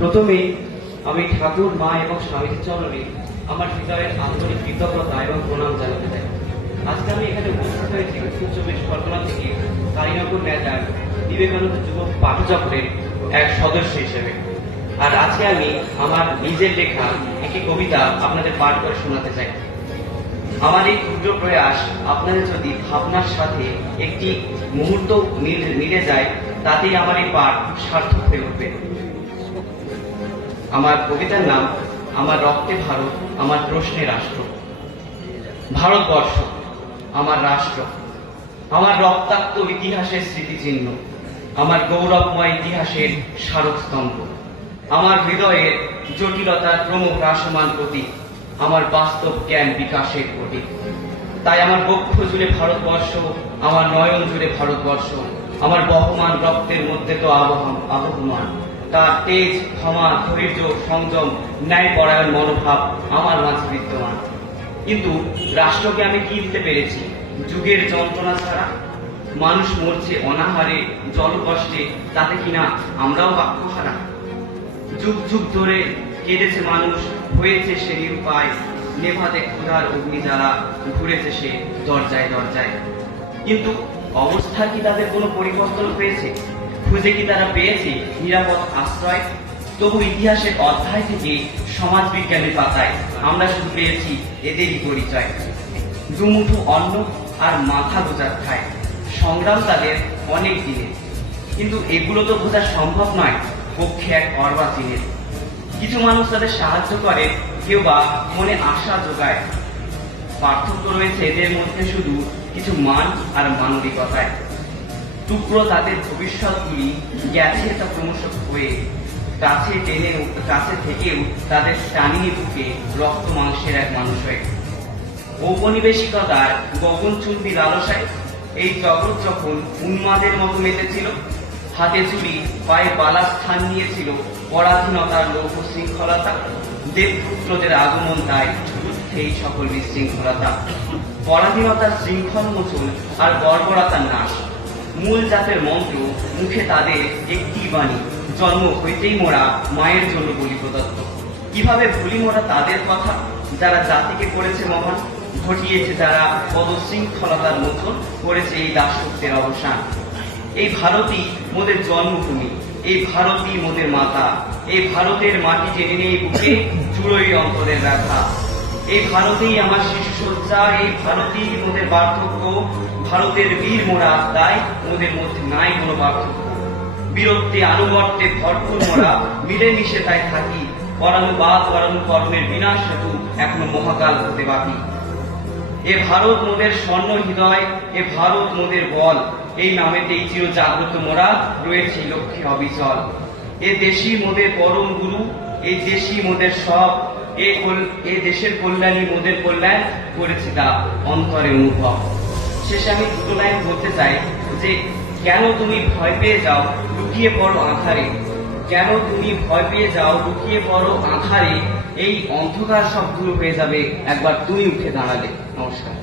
প্রথমে আমি ঠাকুর, মা এবং স্বামীজির চরণে আমার হৃদয়ের আন্তরিক কৃতজ্ঞতা এবং প্রণাম জানাতে চাই। আজকে আমি এখানে উপস্থিত হয়েছি উত্তর চব্বিশ পরগনা থেকে কালীনগর নেতার বিবেকানন্দ যুব পাঠচক্রের এক সদস্য হিসেবে। আর আজকে আমি আমার নিজের লেখা একটি কবিতা আপনাদের পাঠ করে শোনাতে চাই। আমার এই ক্ষুদ্র প্রয়াস আপনাদের যদি ভাবনার সাথে একটি মুহূর্ত মিলে যায়, তাতেই আমার এই পাঠ সার্থক হয়ে উঠবে। আমার কবিতার নাম আমার রক্তে ভারত, আমার প্রশ্নে রাষ্ট্র। ভারতবর্ষ আমার রাষ্ট্র, আমার রক্তাক্ত ইতিহাসের স্মৃতিচিহ্ন, আমার গৌরবময় ইতিহাসের স্মারকস্তম্ভ, আমার হৃদয়ের জটিলতার ক্রমহ্রাসমান প্রতীক, আমার বাস্তব জ্ঞান বিকাশের প্রতীক। তাই আমার বক্ষ জুড়ে ভারতবর্ষ, আমার নয়ন জুড়ে ভারতবর্ষ, আমার বহমান রক্তের মধ্যে তো আবহমান। তার তেজ, ক্ষমা, ধৈর্য, সংযম, ন্যায়পরায়ণ মনোভাব আমার মাঝে বিদ্যমান। কিন্তু রাষ্ট্রকে আমি কি দিতে পেরেছি যুগের যন্ত্রণা ছাড়া? মানুষ মরছে অনাহারে, জলকষ্টে, তাতে কিনা আমরাও বাক্যহারা। যুগ যুগ ধরে কেঁদেছে মানুষ, হয়েছে সে নিরুপায়, নেভাতে ক্ষুধার অগ্নিজ্বালা, ঘুরেছে সে দরজায় দরজায়। কিন্তু অবস্থা কি তাদের কোনো পরিবর্তন হয়েছে? খুঁজে কি তারা পেয়েছে নিরাপদ আশ্রয়? তবু ইতিহাসের অধ্যায় থেকে সমাজ বিজ্ঞানের পাতায় আমরা শুধু পেয়েছি এদেরই পরিচয়। দুমুঠো অন্ন আর মাথা গোজার খায়, সংগ্রাম তাদের অনেক দিনের। কিন্তু এগুলো তো বোঝা সম্ভব নয় পক্ষে এক অর্বাচীনের। কিছু মানুষ তাদের সাহায্য করে, কেউ বা মনে আশা যোগায়। পার্থক্য রয়েছে এদের মধ্যে শুধু কিছু মান আর মানবিকতায়। টুকরো তাদের ভবিষ্যৎগুলি গেছে তা ক্রমশ হয়ে, কাছে থেকেও তাদের টানিয়ে বুকে রক্ত মাংসের এক মানুষ হয়ে। ঔপনিবেশিকতার গগনচুম্বী লালসায় এই জগৎ যখন উন্মাদের মতো মেতেছিল, হাতে চুরি, পায়ে বালা স্থান নিয়েছিল পরাধীনতার লৌহ শৃঙ্খলতা। দেবপুত্রদের আগমন তাই যুদ্ধেই সকল বিশৃঙ্খলতা। পরাধীনতার শৃঙ্খল মোচন আর বর্বরতার নাশ, মূল জাতের মন্ত্র মুখে তাদের একটি বাণী, জন্ম হইতেই মোরা মায়ের জন্য বলি প্রদত্ত। কিভাবে ভুলি মোরা তাদের কথা, যারা জাতিকে করেছে মহান, ঘটিয়েছে যারা পদশৃঙ্খলতার মোচন, করেছে এই দাসত্বের অবসান। এই ভারতই মোদের জন্মভূমি, এই ভারতই মোদের মাতা, এই ভারতের মাটি টেনে নেই বুকে চুড়োই অন্তরের ব্যথা। এই ভারতেই আমার শিশু সজ্জা, এই ভারতই মোদের বার্ধক্য। ভারতের বীর মোরা, তাই মোদের মধ্যে নাই কোনো পার্থক্য। বীরত্বে আনুগত্যে ভরপুর মোরা, মিলেমিশে তাই থাকি। পরানুবাদ পরানুকর্মের বিনাশ হেতু এখনো মহাকাল হতে বাকি। এ ভারত মোদের স্বর্ণ হৃদয়, এ ভারত মোদের বল। এই নামেতেই চির জাগ্রত মোরা, রয়েছে লক্ষ্যে অবিচল। এ দেশই মোদের পরম গুরু, এই দেশই মোদের সব। এ দেশের কল্যাণী মোদের কল্যাণ, করেছি তা অন্তরে অনুভব। শেষে আমি দুটো লাইন বলতে চাই যে, কেন তুমি ভয় পেয়ে যাও লুকিয়ে পড়ো আঁধারে, কেন তুমি ভয় পেয়ে যাও লুকিয়ে পড়ো আঁধারে। এই অন্ধকার সব দূর হয়ে যাবে একবার তুমি উঠে দাঁড়ালে। নমস্কার।